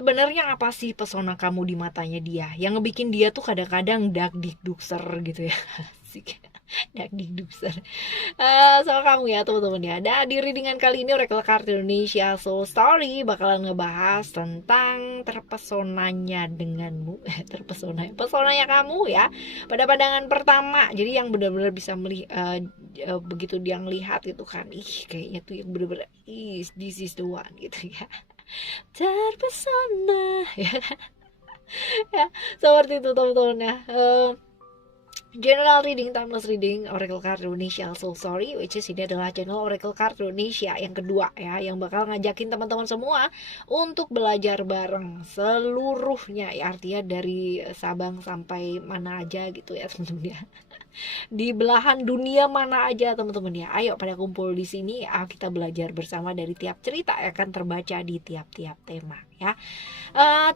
Sebenarnya apa sih pesona kamu di matanya dia? Yang ngebikin dia tuh kadang-kadang dagdikdukser gitu ya. Asik. Dagdikdukser. Sama kamu ya teman-teman ya. Dan di readingan kali ini Oracle Card Indonesia Soul Story bakalan ngebahas tentang terpesonanya denganmu. Pesonanya kamu ya pada pandangan pertama. Jadi yang benar-benar bisa melihat begitu dia ngelihat itu kan, ih kayaknya tuh yang benar-benar, this is the one gitu ya. Terpesona ya, ya seperti itu teman-teman ya. General reading, timeless reading, Oracle Card Indonesia Soul Story, which is ini adalah channel Oracle Card Indonesia yang kedua ya, yang bakal ngajakin teman-teman semua untuk belajar bareng seluruhnya ya, artinya dari Sabang sampai mana aja gitu ya teman-teman ya, di belahan dunia mana aja teman-teman ya. Ayo pada kumpul di sini, kita belajar bersama dari tiap cerita yang akan terbaca di tiap-tiap tema ya.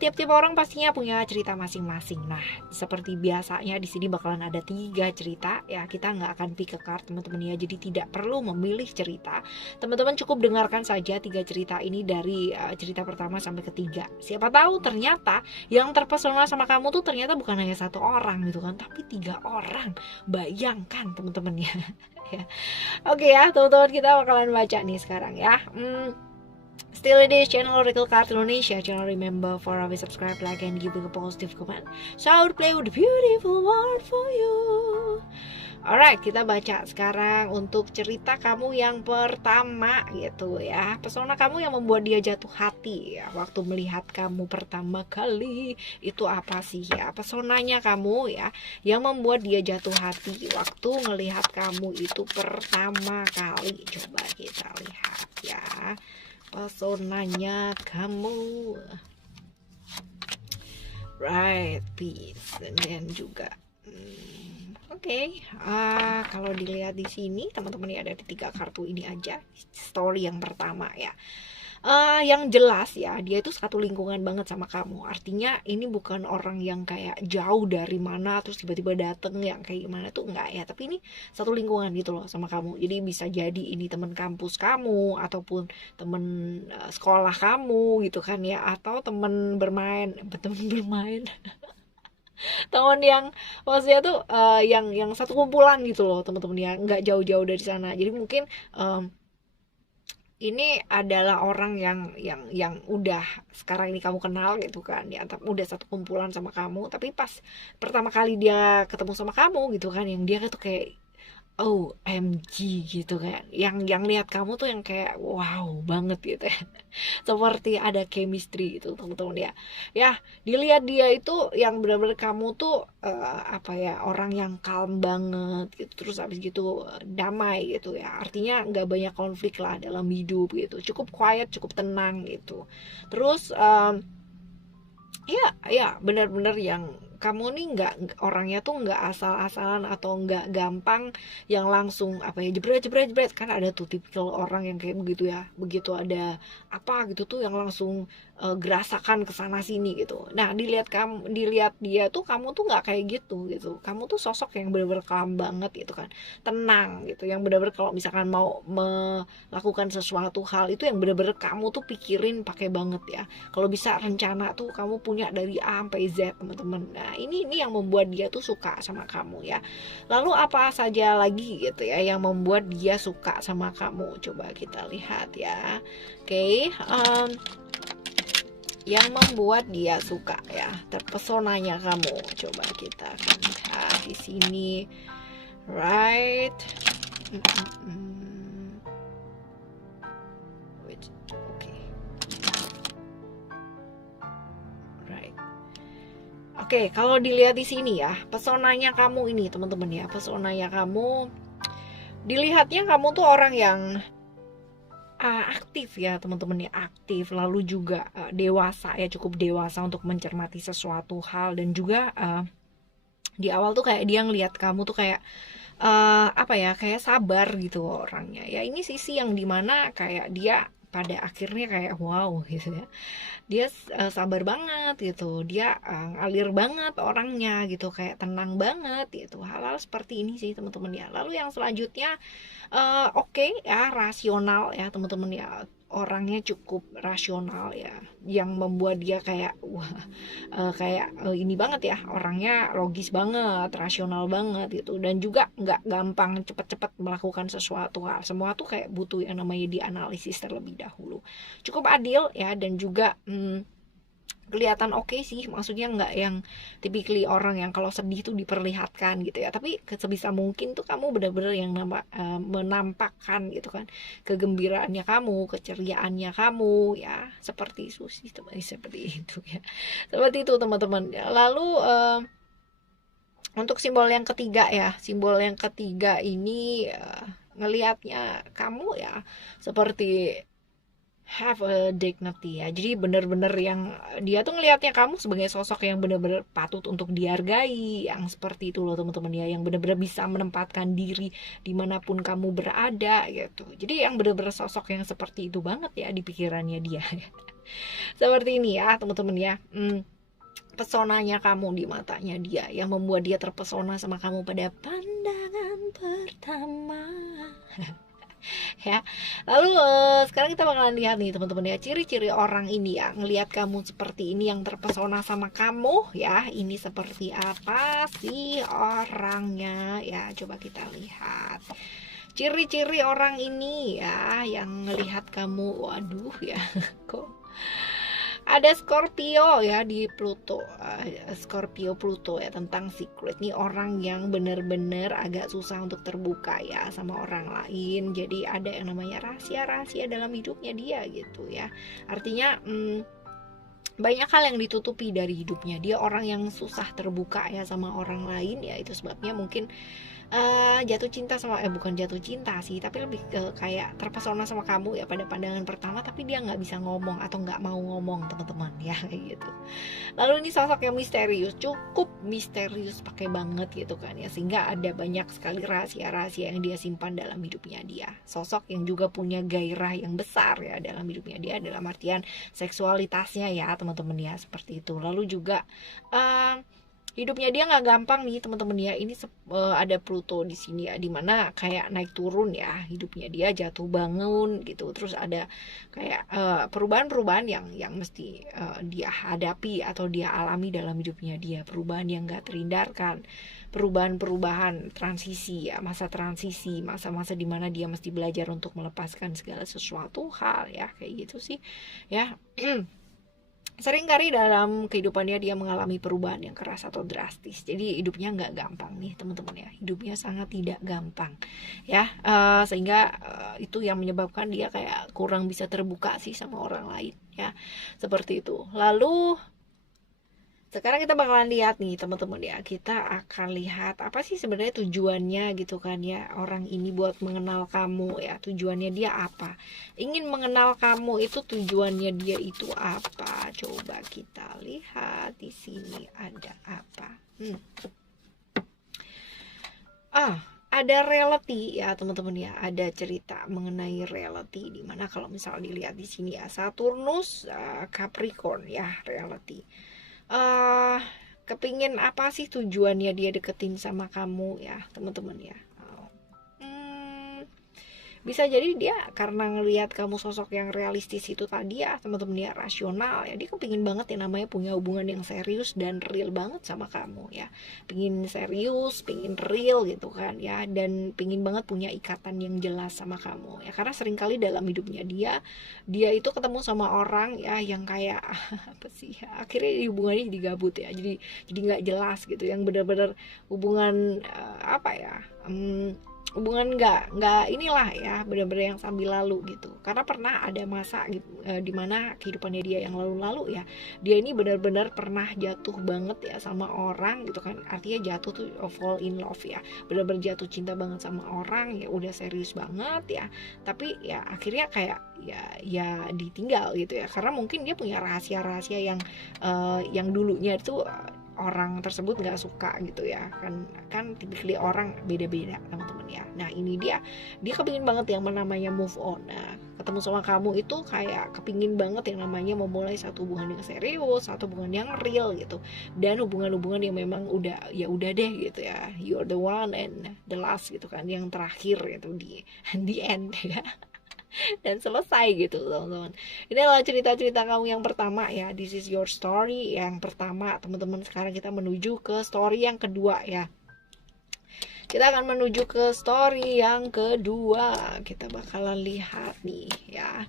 Tiap-tiap orang pastinya punya cerita masing-masing. Nah, seperti biasanya di sini bakalan ada 3 cerita ya. Kita nggak akan pick a card teman-teman ya. Jadi tidak perlu memilih cerita. Teman-teman cukup dengarkan saja 3 cerita ini dari cerita pertama sampai ketiga. Siapa tahu ternyata yang terpesona sama kamu tuh ternyata bukan hanya 1 orang gitu kan, tapi 3 orang. Bayangkan teman-teman ya. Ya. Oke ya, teman-teman, kita bakalan baca nih sekarang ya. Still it is channel Oracle Card Indonesia. Channel remember for always subscribe, like, and give a positive comment. So I would play with a beautiful world for you. Alright, kita baca sekarang untuk cerita kamu yang pertama gitu ya. Pesona kamu yang membuat dia jatuh hati ya, waktu melihat kamu pertama kali. Itu apa sih ya? Pesonanya kamu ya, yang membuat dia jatuh hati waktu melihat kamu itu pertama kali. Coba kita lihat ya. Pesonanya kamu. Right, peace. Dan juga Oke, kalau dilihat di sini teman-teman ya, ada di 3 kartu ini aja. Story yang pertama ya. Yang jelas ya, dia itu satu lingkungan banget sama kamu. Artinya ini bukan orang yang kayak jauh dari mana terus tiba-tiba dateng yang kayak gimana tuh, enggak ya. Tapi ini satu lingkungan gitu loh sama kamu. Jadi bisa jadi ini teman kampus kamu, ataupun teman sekolah kamu gitu kan ya, atau teman bermain, teman yang maksudnya tuh yang satu kumpulan gitu loh teman-teman ya, nggak jauh-jauh dari sana. Jadi mungkin ini adalah orang yang udah sekarang ini kamu kenal gitu kan ya, udah satu kumpulan sama kamu, tapi pas pertama kali dia ketemu sama kamu gitu kan, yang dia tuh kayak OMG gitu kan, yang lihat kamu tuh yang kayak wow banget gitu ya. Seperti ada chemistry gitu teman-teman ya. Ya, dilihat dia itu yang benar-benar kamu tuh apa ya, orang yang calm banget gitu, terus habis gitu damai gitu ya, artinya nggak banyak konflik lah dalam hidup gitu, cukup quiet, cukup tenang gitu. Terus ya benar-benar yang kamu nih nggak, orangnya tuh nggak asal-asalan atau nggak gampang yang langsung apa ya, jebret kan ada tuh tipikal orang yang kayak begitu ya, begitu ada apa gitu tuh yang langsung gerasakan ke sana sini gitu. Nah, dilihat dia tuh, kamu tuh nggak kayak gitu, kamu tuh sosok yang benar-benar calm banget gitu kan, tenang gitu, yang benar-benar kalau misalkan mau melakukan sesuatu hal itu yang benar-benar kamu tuh pikirin pakai banget ya. Kalau bisa rencana tuh kamu punya dari A sampai Z teman-teman. Nah, ini yang membuat dia tuh suka sama kamu ya. Lalu apa saja lagi gitu ya yang membuat dia suka sama kamu? Coba kita lihat ya. Oke, yang membuat dia suka ya, terpesonanya kamu. Coba kita lihat di sini. Right. Oke, kalau dilihat di sini ya, pesonanya kamu ini teman-teman ya, pesonanya kamu, dilihatnya kamu tuh orang yang aktif ya teman-teman ya, aktif, lalu juga dewasa ya, cukup dewasa untuk mencermati sesuatu hal, dan juga di awal tuh kayak dia ngelihat kamu tuh kayak apa ya, kayak sabar gitu orangnya ya. Ini sisi yang dimana kayak dia pada akhirnya kayak wow gitu ya, dia sabar banget gitu, dia ngalir banget orangnya gitu, kayak tenang banget gitu. Hal-hal seperti ini sih teman-teman ya. Lalu yang selanjutnya oke ya, rasional ya teman-teman ya, orangnya cukup rasional ya, yang membuat dia kayak wah, ini banget ya, orangnya logis banget, rasional banget gitu, dan juga nggak gampang cepet-cepet melakukan sesuatu hal. Semua tuh kayak butuh yang namanya dianalisis terlebih dahulu. Cukup adil ya, dan juga kelihatan oke sih, maksudnya nggak yang typically orang yang kalau sedih tuh diperlihatkan gitu ya, tapi sebisa mungkin tuh kamu benar-benar yang menampakkan gitu kan kegembiraannya kamu, keceriaannya kamu ya, seperti itu sih, seperti itu ya, seperti itu teman-teman. Lalu untuk simbol yang ketiga ya, simbol yang ketiga ini ngelihatnya kamu ya seperti have a dignity ya. Jadi bener-bener yang dia tuh ngelihatnya kamu sebagai sosok yang bener-bener patut untuk dihargai, yang seperti itu loh teman-teman ya, yang bener-bener bisa menempatkan diri dimanapun kamu berada gitu. Jadi yang bener-bener sosok yang seperti itu banget ya di pikirannya dia. Seperti ini ya teman-teman ya. Pesonanya kamu di matanya dia, yang membuat dia terpesona sama kamu pada pandangan pertama. Ya. Lalu sekarang kita bakalan lihat nih teman-teman ya, ciri-ciri orang ini ya, ngelihat kamu seperti ini, yang terpesona sama kamu ya, ini seperti apa sih orangnya ya, coba kita lihat ciri-ciri orang ini ya, yang ngelihat kamu. Waduh ya, kok ada Scorpio ya di Pluto, Scorpio Pluto ya, tentang secret. Nih orang yang bener-bener agak susah untuk terbuka ya sama orang lain. Jadi ada yang namanya rahasia-rahasia dalam hidupnya dia gitu ya. Artinya banyak hal yang ditutupi dari hidupnya. Dia orang yang susah terbuka ya sama orang lain ya. Itu sebabnya mungkin jatuh cinta sama bukan jatuh cinta sih, tapi lebih ke kayak terpesona sama kamu ya pada pandangan pertama, tapi dia nggak bisa ngomong atau nggak mau ngomong teman-teman ya, kayak gitu. Lalu ini sosok yang misterius, cukup misterius pakai banget gitu kan ya, sehingga ada banyak sekali rahasia-rahasia yang dia simpan dalam hidupnya dia. Sosok yang juga punya gairah yang besar ya dalam hidupnya dia, dalam artian seksualitasnya ya teman-teman ya, seperti itu. Lalu juga hidupnya dia nggak gampang nih teman-teman ya. Ini ada Pluto di sini ya, dimana kayak naik turun ya hidupnya dia, jatuh bangun gitu. Terus ada kayak perubahan-perubahan yang mesti dia hadapi atau dia alami dalam hidupnya dia, perubahan yang nggak terhindarkan, perubahan-perubahan transisi ya, masa transisi, masa-masa dimana dia mesti belajar untuk melepaskan segala sesuatu hal ya, kayak gitu sih ya. Seringkali dalam kehidupannya dia mengalami perubahan yang keras atau drastis. Jadi hidupnya nggak gampang nih teman-teman ya. Hidupnya sangat tidak gampang ya. Sehingga itu yang menyebabkan dia kayak kurang bisa terbuka sih sama orang lain ya. Seperti itu. Lalu sekarang kita bakalan lihat nih teman-teman ya, kita akan lihat apa sih sebenarnya tujuannya gitu kan ya, orang ini buat mengenal kamu ya, tujuannya dia apa, ingin mengenal kamu itu tujuannya dia itu apa, coba kita lihat di sini ada apa. Ada reality ya teman-teman ya, ada cerita mengenai reality, dimana kalau misalnya dilihat di sini ya, Saturnus Capricorn ya, reality. Kepingin apa sih tujuannya dia deketin sama kamu ya teman-teman ya. Bisa jadi dia karena ngelihat kamu sosok yang realistis itu tadi ya teman-teman ya, rasional ya, dia kepingin banget yang namanya punya hubungan yang serius dan real banget sama kamu ya, pingin serius, pingin real gitu kan ya, dan pingin banget punya ikatan yang jelas sama kamu ya, karena seringkali dalam hidupnya dia itu ketemu sama orang ya yang kayak apa sih ya, akhirnya hubungannya jadi gabut ya, jadi nggak jelas gitu, yang benar-benar hubungan apa ya, hubungan nggak inilah ya, benar-benar yang sambil lalu gitu. Karena pernah ada masa gitu, dimana kehidupannya dia yang lalu-lalu ya, dia ini benar-benar pernah jatuh banget ya sama orang gitu kan, artinya jatuh tuh fall in love ya, benar-benar jatuh cinta banget sama orang ya, udah serius banget ya, tapi ya akhirnya kayak ya ditinggal gitu ya, karena mungkin dia punya rahasia-rahasia yang dulunya itu orang tersebut nggak suka gitu ya, kan typically orang beda-beda teman-teman ya. Nah ini dia kepingin banget yang namanya move on. Nah ketemu sama kamu itu kayak kepingin banget yang namanya memulai satu hubungan yang serius, satu hubungan yang real gitu, dan hubungan-hubungan yang memang udah deh gitu ya, you're the one and the last gitu kan, yang terakhir gitu, di end ya. dan selesai gitu teman-teman. Ini adalah cerita-cerita kamu yang pertama ya, this is your story yang pertama teman-teman. Sekarang kita menuju ke story yang kedua ya. Kita akan menuju ke story yang kedua. Kita bakalan lihat nih ya.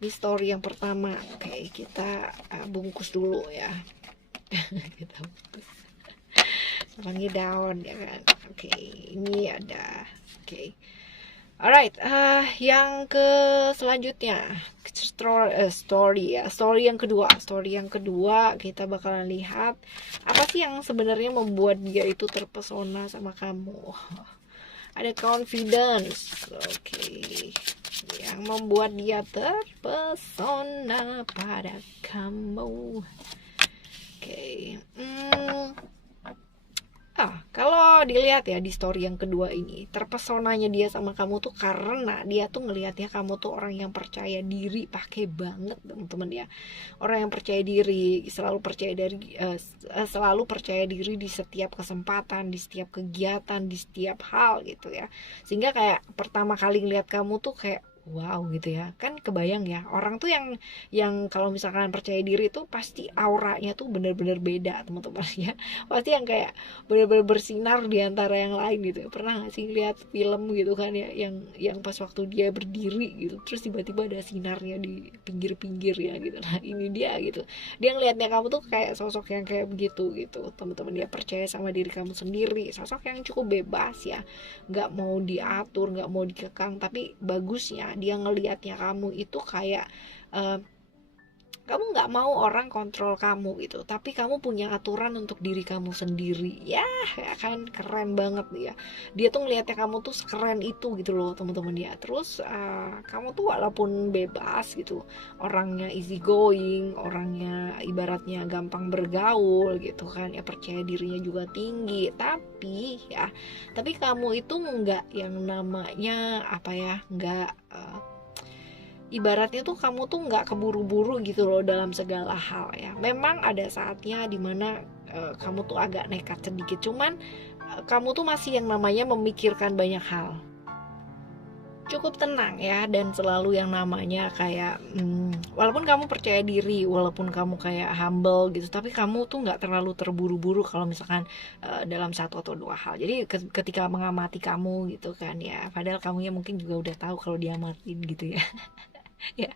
Di story yang pertama, oke, kita bungkus dulu ya. Kita bungkus sampai daun ya kan. Oke, ini ada. Oke. Alright, yang ke selanjutnya story ya, story yang kedua kita bakalan lihat apa sih yang sebenarnya membuat dia itu terpesona sama kamu. Ada confidence, oke, yang membuat dia terpesona pada kamu. Oke, kalau dilihat ya di story yang kedua ini, terpesonanya dia sama kamu tuh karena dia tuh ngelihatnya kamu tuh orang yang percaya diri, pakai banget teman-teman ya. Orang yang percaya diri, selalu percaya diri di setiap kesempatan, di setiap kegiatan, di setiap hal gitu ya. Sehingga kayak pertama kali ngelihat kamu tuh kayak wow gitu ya, kan kebayang ya, orang tuh yang kalau misalkan percaya diri tuh pasti auranya tuh bener-bener beda teman-teman ya, pasti yang kayak bener-bener bersinar di antara yang lain gitu. Pernah gak sih lihat film gitu kan ya, yang pas waktu dia berdiri gitu, terus tiba-tiba ada sinarnya di pinggir-pinggir ya gitu. Nah ini dia gitu, dia ngelihatnya kamu tuh kayak sosok yang kayak begitu gitu teman-teman. Dia percaya sama diri kamu sendiri, sosok yang cukup bebas ya, nggak mau diatur, nggak mau dikekang. Tapi bagusnya dia ngelihatnya kamu itu kayak kamu nggak mau orang kontrol kamu gitu, tapi kamu punya aturan untuk diri kamu sendiri ya kan, keren banget ya. Dia tuh ngelihatnya kamu tuh sekeren itu gitu loh teman-teman ya. Terus kamu tuh walaupun bebas gitu, orangnya easy going, orangnya ibaratnya gampang bergaul gitu kan ya, percaya dirinya juga tinggi, tapi kamu itu nggak yang namanya apa ya, nggak ibaratnya tuh kamu tuh nggak keburu-buru gitu loh dalam segala hal ya. Memang ada saatnya dimana kamu tuh agak nekat sedikit, cuman kamu tuh masih yang namanya memikirkan banyak hal. Cukup tenang ya, dan selalu yang namanya kayak walaupun kamu percaya diri, walaupun kamu kayak humble gitu, tapi kamu tuh nggak terlalu terburu-buru kalau misalkan dalam satu atau dua hal. Jadi ketika mengamati kamu gitu kan ya, padahal kamunya mungkin juga udah tahu kalau diamatin gitu ya. Ya,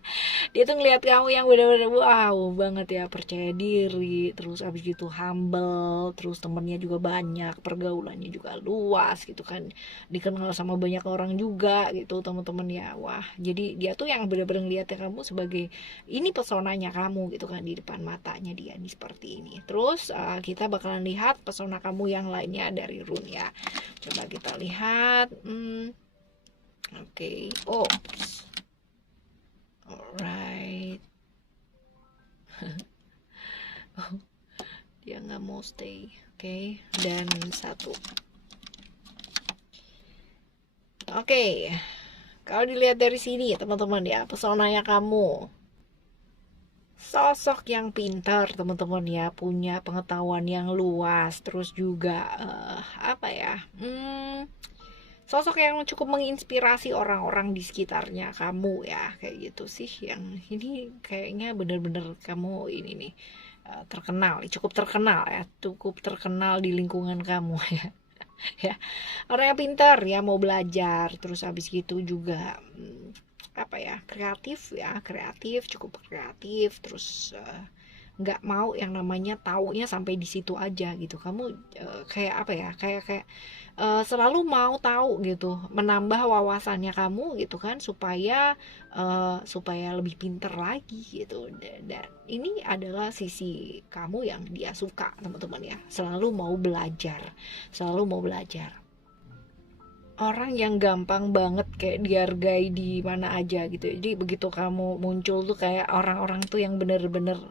dia tuh ngelihat kamu yang bener-bener wow banget ya, percaya diri, terus abis gitu humble, terus temennya juga banyak, pergaulannya juga luas gitu kan, dikenal sama banyak orang juga gitu teman-teman ya. Wah, jadi dia tuh yang bener-bener ngeliatnya kamu sebagai ini, pesonanya kamu gitu kan, di depan matanya dia nih seperti ini. Terus kita bakalan lihat pesona kamu yang lainnya dari Run ya. Coba kita lihat. Oke. Alright. Dia nggak mau stay. Oke. Dan satu. Oke. Kalau dilihat dari sini teman-teman ya, pesonanya kamu sosok yang pintar teman-teman ya, punya pengetahuan yang luas, terus juga apa ya, sosok yang cukup menginspirasi orang-orang di sekitarnya kamu ya, kayak gitu sih. Yang ini kayaknya bener-bener kamu ini nih cukup terkenal di lingkungan kamu ya. Ya, orang yang pintar ya, mau belajar, terus habis gitu juga apa ya, cukup kreatif, terus nggak mau yang namanya taunya sampai di situ aja gitu. Kamu kayak apa ya, kayak selalu mau tahu gitu, menambah wawasannya kamu gitu kan, supaya lebih pinter lagi gitu. Dan ini adalah sisi kamu yang dia suka teman-teman ya, selalu mau belajar. Orang yang gampang banget kayak dihargai di mana aja gitu. Jadi begitu kamu muncul tuh kayak orang-orang tuh yang bener-bener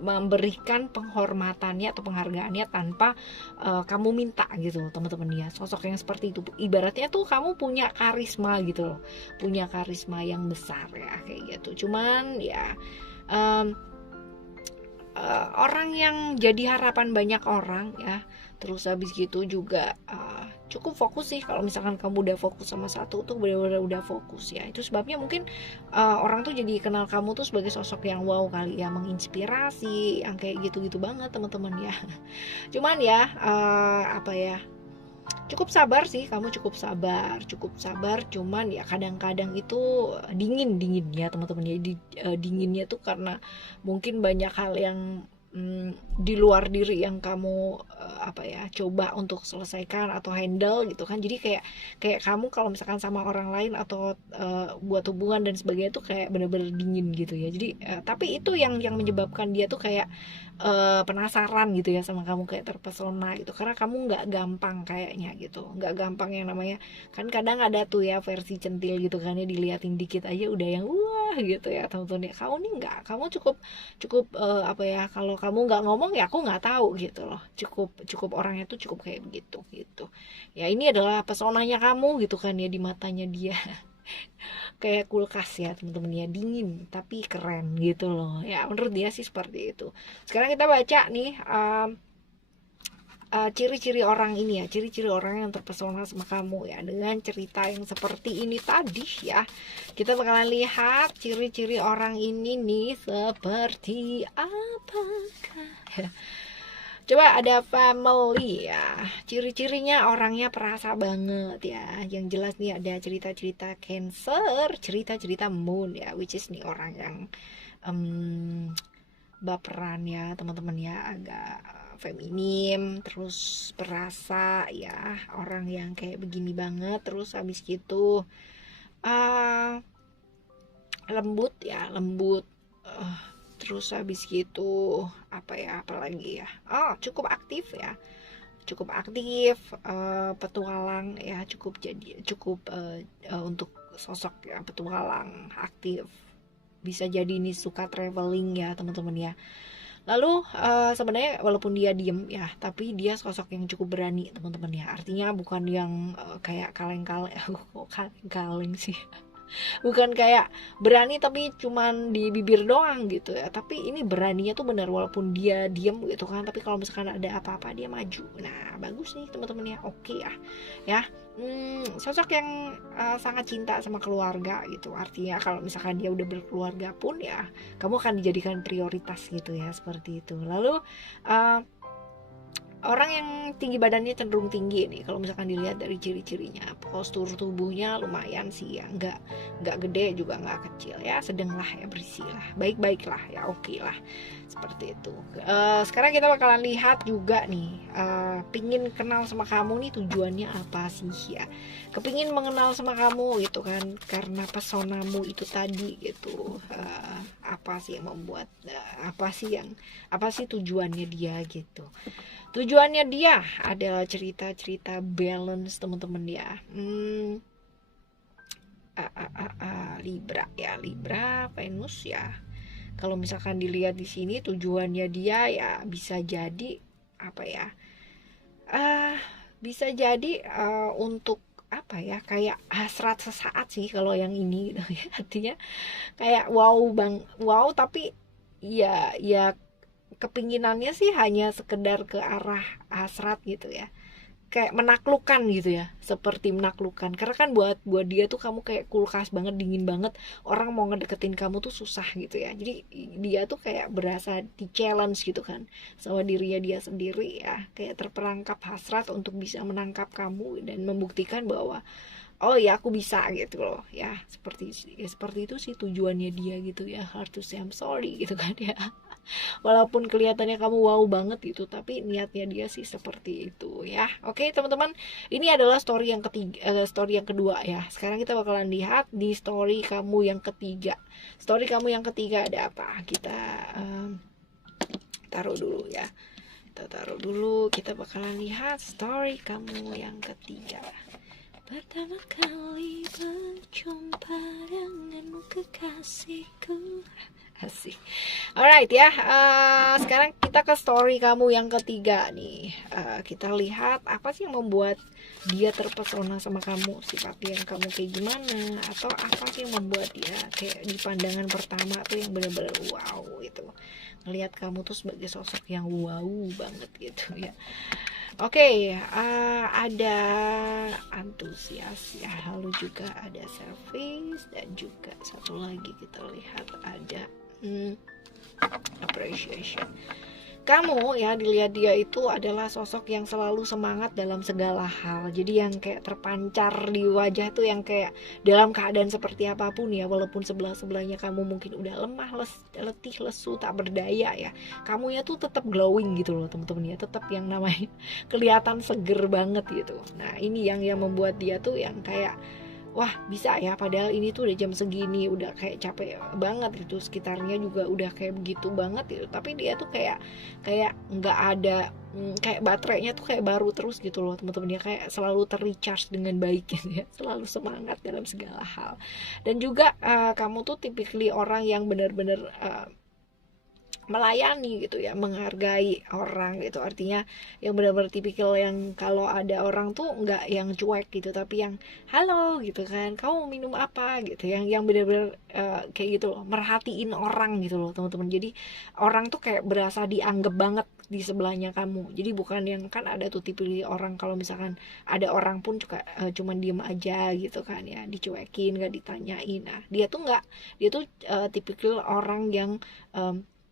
memberikan penghormatannya atau penghargaannya tanpa kamu minta gitu teman-teman ya. Sosok yang seperti itu, ibaratnya tuh kamu punya karisma gitu loh, punya karisma yang besar ya, kayak gitu. Cuman ya orang yang jadi harapan banyak orang ya, terus habis gitu juga cukup fokus sih. Kalau misalkan kamu udah fokus sama satu tuh benar-benar udah fokus ya. Itu sebabnya mungkin orang tuh jadi kenal kamu tuh sebagai sosok yang wow kali ya, menginspirasi, yang kayak gitu-gitu banget teman-teman ya. Cuman ya apa ya, cukup sabar sih, kamu cukup sabar. Cuman ya kadang-kadang itu dingin ya teman-teman ya. Dinginnya tuh karena mungkin banyak hal yang di luar diri yang kamu apa ya, coba untuk selesaikan atau handle gitu kan. Jadi kayak kamu kalau misalkan sama orang lain atau buat hubungan dan sebagainya tuh kayak bener-bener dingin gitu ya. Jadi tapi itu yang menyebabkan dia tuh kayak penasaran gitu ya sama kamu, kayak terpesona gitu, karena kamu nggak gampang kayaknya gitu, nggak gampang yang namanya kan. Kadang ada tuh ya versi centil gitu kan ya, diliatin dikit aja udah yang wah gitu ya teman-teman ya. Kamu nih nggak, kamu cukup apa ya, kalau kamu nggak ngomong ya aku nggak tahu gitu loh. Cukup orangnya tuh cukup kayak begitu gitu ya. Ini adalah pesonanya kamu gitu kan ya di matanya dia. Kayak kulkas ya teman-teman ya, dingin tapi keren gitu loh ya, menurut dia sih seperti itu. Sekarang kita baca nih ciri-ciri orang ini ya, ciri-ciri orang yang terpesona sama kamu ya, dengan cerita yang seperti ini tadi ya. Kita bakalan lihat ciri-ciri orang ini nih seperti apakah ya. Coba ada family ya, ciri-cirinya orangnya perasa banget ya. Yang jelas nih ada cerita-cerita Cancer, cerita-cerita Moon ya, which is nih orang yang baperan ya teman-teman ya, agak feminim, terus perasa ya, orang yang kayak begini banget. Terus habis gitu lembut ya, lembut. Terus habis gitu apa ya, apalagi ya, cukup aktif ya, petualang ya, cukup untuk sosok ya, petualang aktif. Bisa jadi ini suka traveling ya teman-teman ya. Lalu sebenarnya walaupun dia diem ya, tapi dia sosok yang cukup berani teman-teman ya. Artinya bukan yang kayak kaleng-kaleng. Kok kaleng-kaleng sih, bukan kayak berani tapi cuman di bibir doang gitu ya. Tapi ini beraninya tuh benar, walaupun dia diem gitu kan, tapi kalau misalkan ada apa-apa dia maju. Nah bagus nih teman-teman ya, oke ya. Sosok yang sangat cinta sama keluarga gitu. Artinya kalau misalkan dia udah berkeluarga pun ya, kamu akan dijadikan prioritas gitu ya, seperti itu. Lalu orang yang tinggi badannya cenderung tinggi nih, kalau misalkan dilihat dari ciri-cirinya. Postur tubuhnya lumayan sih ya, nggak gede juga nggak kecil ya, sedang lah ya, berisi lah, baik-baik lah ya, oke lah, seperti itu. Sekarang kita bakalan lihat juga nih, pingin kenal sama kamu nih tujuannya apa sih ya. Kepingin mengenal sama kamu gitu kan, karena pesonamu itu tadi gitu. Apa sih yang membuat, apa sih tujuannya dia gitu. Tujuannya dia adalah cerita-cerita balance teman-teman ya. Libra ya, Libra Venus ya. Kalau misalkan dilihat di sini tujuannya dia ya, bisa jadi apa ya? Bisa jadi untuk apa ya, kayak hasrat sesaat sih kalau yang ini gitu ya. Artinya kayak wow tapi ya kepinginannya sih hanya sekedar ke arah hasrat gitu ya, kayak menaklukkan gitu ya, seperti menaklukkan. Karena kan buat dia tuh kamu kayak kulkas banget, dingin banget, orang mau ngedeketin kamu tuh susah gitu ya. Jadi dia tuh kayak berasa di challenge gitu kan sama dirinya dia sendiri ya, kayak terperangkap hasrat untuk bisa menangkap kamu dan membuktikan bahwa oh ya aku bisa gitu loh ya. Seperti itu sih tujuannya dia gitu ya. Hard to say I'm sorry gitu kan ya. Walaupun kelihatannya kamu wow banget gitu, tapi niatnya dia sih seperti itu ya. Oke teman-teman, ini adalah story yang kedua ya. Sekarang kita bakalan lihat di story kamu yang ketiga. Story kamu yang ketiga ada apa? Kita taruh dulu ya. Kita bakalan lihat story kamu yang ketiga. Pertama kali berjumpa denganmu kekasihku. Asik. Alright ya, sekarang kita ke story kamu yang ketiga nih. Kita lihat apa sih yang membuat dia terpesona sama kamu, sifatnya yang kamu kayak gimana, atau apa sih yang membuat dia kayak di pandangan pertama tuh yang benar-benar wow gitu, ngelihat kamu tuh sebagai sosok yang wow banget gitu ya. Oke, ada antusias ya, lalu juga ada service, dan juga satu lagi kita lihat ada appreciation. Kamu ya, dilihat dia itu adalah sosok yang selalu semangat dalam segala hal. Jadi yang kayak terpancar di wajah tuh yang kayak dalam keadaan seperti apapun ya, walaupun sebelah-sebelahnya kamu mungkin udah lemah, letih, lesu, tak berdaya ya, kamu ya tuh tetap glowing gitu loh teman-teman ya, tetap yang namanya kelihatan seger banget gitu. Nah ini yang membuat dia tuh yang kayak wah bisa ya, padahal ini tuh udah jam segini, udah kayak capek banget gitu, sekitarnya juga udah kayak begitu banget gitu, tapi dia tuh kayak kayak nggak ada kayak baterainya tuh kayak baru terus gitu loh teman-teman ya, kayak selalu terrecharge dengan baik gitu ya, selalu semangat dalam segala hal. Dan juga kamu tuh typically orang yang benar-benar melayani gitu ya, menghargai orang gitu, artinya yang benar-benar tipikal yang kalau ada orang tuh nggak yang cuek gitu, tapi yang halo gitu kan, kamu minum apa gitu, yang benar-benar kayak gitu loh, merhatiin orang gitu loh teman-teman. Jadi orang tuh kayak berasa dianggap banget di sebelahnya kamu. Jadi bukan yang kan ada tuh tipe orang kalau misalkan ada orang pun juga cuman diem aja gitu kan ya, dicuekin, nggak ditanyain. Nah dia tuh nggak, dia tuh tipikal orang yang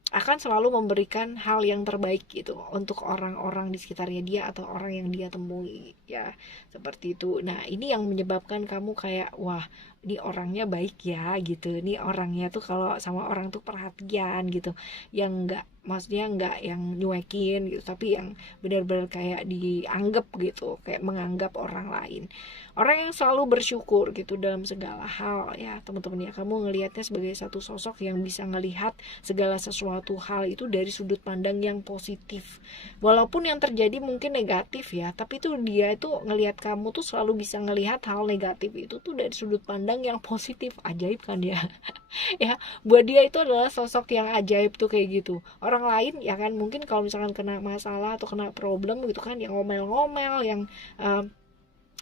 akan selalu memberikan hal yang terbaik gitu untuk orang-orang di sekitarnya dia atau orang yang dia temui ya, seperti itu. Nah ini yang menyebabkan kamu kayak wah ini orangnya baik ya gitu, ini orangnya tuh kalau sama orang tuh perhatian gitu, yang enggak, maksudnya enggak yang nyuekin gitu, tapi yang benar-benar kayak dianggap gitu, kayak menganggap orang lain, orang yang selalu bersyukur gitu dalam segala hal ya teman-teman ya. Kamu ngelihatnya sebagai satu sosok yang bisa ngelihat segala sesuatu hal itu dari sudut pandang yang positif, walaupun yang terjadi mungkin negatif ya, tapi tuh dia itu ngelihat kamu tuh selalu bisa ngelihat hal negatif itu tuh dari sudut pandang yang positif. Ajaib kan ya. Ya buat dia itu adalah sosok yang ajaib tuh kayak gitu. Orang lain ya kan mungkin kalau misalkan kena masalah atau kena problem gitu kan, yang ngomel-ngomel, yang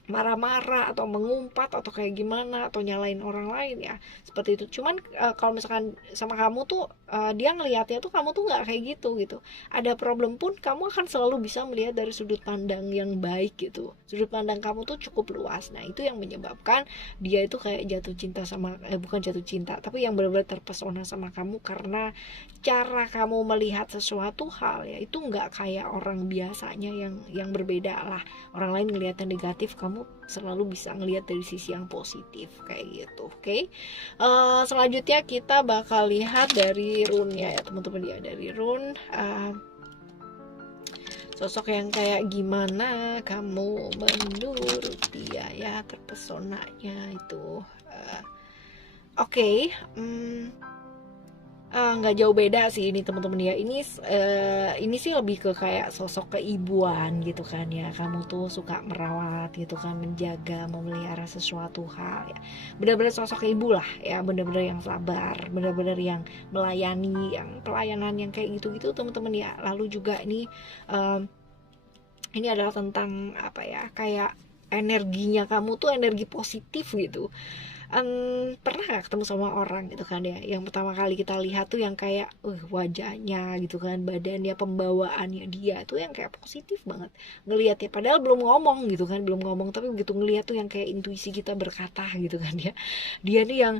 marah-marah atau mengumpat atau kayak gimana atau nyalain orang lain ya, seperti itu. Cuman kalau misalkan sama kamu tuh dia ngelihatnya tuh kamu tuh nggak kayak gitu gitu. Ada problem pun kamu akan selalu bisa melihat dari sudut pandang yang baik gitu, sudut pandang kamu tuh cukup luas. Nah itu yang menyebabkan dia itu kayak jatuh cinta sama bukan jatuh cinta, tapi yang benar-benar terpesona sama kamu karena cara kamu melihat sesuatu hal ya, itu nggak kayak orang biasanya yang berbeda lah. Orang lain ngelihatnya negatif, kamu selalu bisa ngelihat dari sisi yang positif kayak gitu. Oke. Selanjutnya kita bakal lihat dari rune-nya ya teman-teman ya, dari rune sosok yang kayak gimana kamu menurut dia ya, terpesonanya itu. Oke. Nggak jauh beda sih ini teman-teman ya. Ini sih lebih ke kayak sosok keibuan gitu kan ya. Kamu tuh suka merawat gitu kan, menjaga, memelihara sesuatu hal ya. Benar-benar sosok ibu lah ya, benar-benar yang sabar, benar-benar yang melayani, yang pelayanan yang kayak gitu-gitu teman-teman ya. Lalu juga ini adalah tentang apa ya, kayak energinya kamu tuh energi positif gitu. Pernah gak ketemu sama orang gitu kan ya, yang pertama kali kita lihat tuh yang kayak wajahnya gitu kan, badannya, pembawaannya dia tuh yang kayak positif banget ngelihatnya, padahal belum ngomong gitu kan, belum ngomong, tapi begitu ngelihat tuh yang kayak intuisi kita berkata gitu kan ya, dia nih yang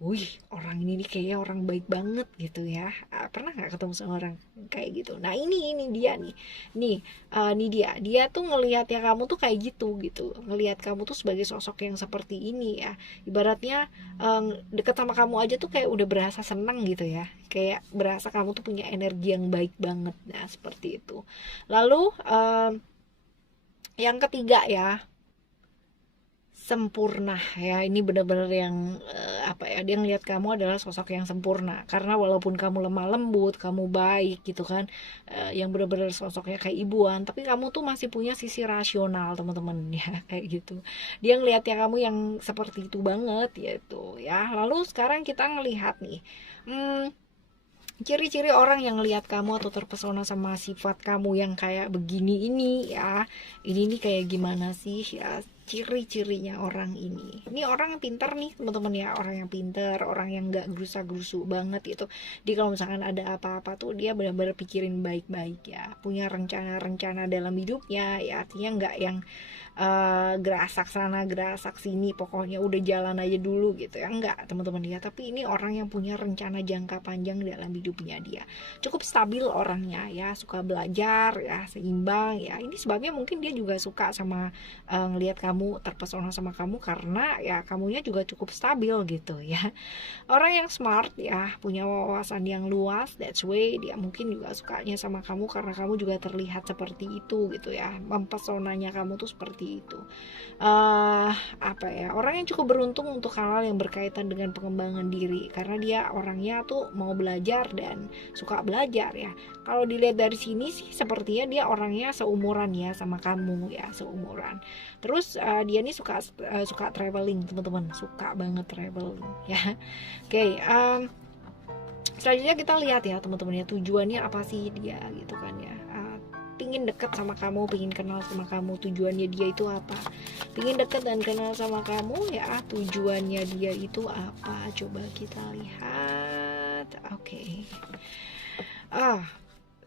wih orang ini nih kayaknya orang baik banget gitu ya. Pernah nggak ketemu sama orang kayak gitu? Nah ini dia nih dia tuh ngelihat ya kamu tuh kayak gitu ngelihat kamu tuh sebagai sosok yang seperti ini ya, ibaratnya deket sama kamu aja tuh kayak udah berasa seneng gitu ya, kayak berasa kamu tuh punya energi yang baik banget. Nah seperti itu. Lalu yang ketiga ya, sempurna ya. Ini benar-benar yang apa ya, dia ngelihat kamu adalah sosok yang sempurna, karena walaupun kamu lemah lembut, kamu baik gitu kan, yang benar-benar sosoknya kayak ibuan, tapi kamu tuh masih punya sisi rasional teman-teman ya kayak gitu. Dia ngelihatnya kamu yang seperti itu banget gitu ya. Lalu sekarang kita ngelihat nih, Ciri-ciri orang yang lihat kamu atau terpesona sama sifat kamu yang kayak begini ini ya, ini nih kayak gimana sih ya, ciri-cirinya orang ini orang yang pintar nih teman-teman ya, orang yang pintar, orang yang nggak gerusa-gerusu banget itu. Jadi kalau misalkan ada apa-apa tuh dia benar-benar pikirin baik-baik ya, punya rencana-rencana dalam hidupnya ya, artinya nggak yang gerasak sana gerasak sini, pokoknya udah jalan aja dulu gitu ya, enggak teman-teman ya. Tapi ini orang yang punya rencana jangka panjang dalam hidupnya, dia cukup stabil orangnya ya, suka belajar ya, seimbang ya. Ini sebabnya mungkin dia juga suka sama ngelihat kamu, terpesona sama kamu karena ya kamunya juga cukup stabil gitu ya. Orang yang smart ya, punya wawasan yang luas, that's way dia mungkin juga sukanya sama kamu karena kamu juga terlihat seperti itu gitu ya, mempesonanya kamu tuh seperti itu. Apa ya, orang yang cukup beruntung untuk hal-hal yang berkaitan dengan pengembangan diri karena dia orangnya tuh mau belajar dan suka belajar ya. Kalau dilihat dari sini sih sepertinya dia orangnya seumuran ya sama kamu ya, seumuran. Terus dia nih suka traveling teman-teman, suka banget traveling ya. Oke, selanjutnya kita lihat ya teman-teman ya, tujuannya apa sih dia gitu kan ya. Pingin deket sama kamu, pingin kenal sama kamu, tujuannya dia itu apa? Pingin deket dan kenal sama kamu ya, tujuannya dia itu apa? Coba kita lihat. Oke.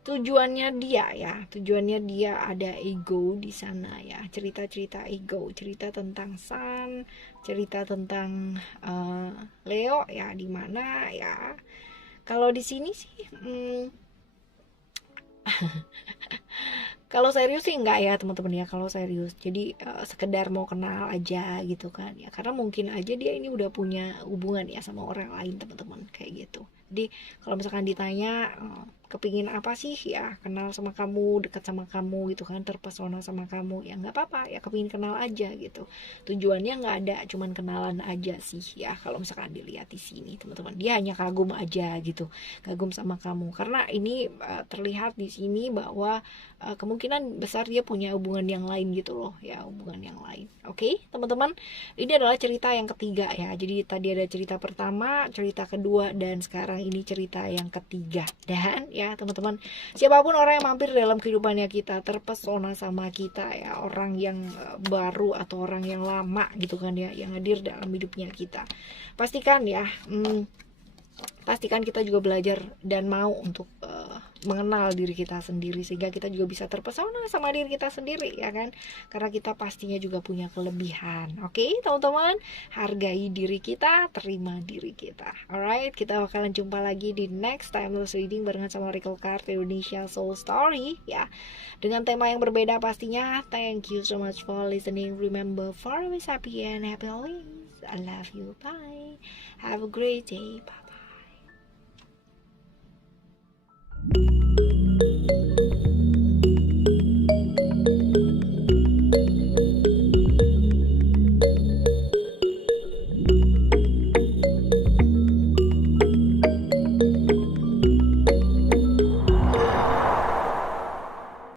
Tujuannya dia ada ego di sana ya, cerita-cerita ego, cerita tentang Sun, cerita tentang Leo ya, di mana ya kalau di sini sih kalau serius sih enggak ya teman-teman ya, kalau serius jadi sekedar mau kenal aja gitu kan ya, karena mungkin aja dia ini udah punya hubungan ya sama orang lain teman-teman kayak gitu. Jadi kalau misalkan ditanya kepingin apa sih ya, kenal sama kamu, dekat sama kamu gitu kan, terpesona sama kamu ya, nggak apa-apa ya, kepingin kenal aja gitu. Tujuannya nggak ada, cuman kenalan aja sih ya. Kalau misalkan dilihat di sini teman-teman, dia hanya kagum aja gitu, kagum sama kamu karena ini terlihat di sini bahwa kemungkinan besar dia punya hubungan yang lain gitu loh ya, hubungan yang lain. Oke teman-teman, ini adalah cerita yang ketiga ya. Jadi tadi ada cerita pertama, cerita kedua, dan sekarang ini cerita yang ketiga. Dan ya teman-teman, siapapun orang yang mampir dalam kehidupannya kita, terpesona sama kita ya, orang yang baru atau orang yang lama gitu kan ya, yang hadir dalam hidupnya kita, pastikan ya pastikan kita juga belajar dan mau untuk mengenal diri kita sendiri, sehingga kita juga bisa terpesona sama diri kita sendiri ya kan, karena kita pastinya juga punya kelebihan. Oke teman-teman, hargai diri kita, terima diri kita. Alright, kita bakalan jumpa lagi di next timeless reading barengan sama Oracle Card Indonesia Soul Story ya, dengan tema yang berbeda pastinya. Thank you so much for listening. Remember, for always happy and happy always. I love you. Bye. Have a great day. Bye.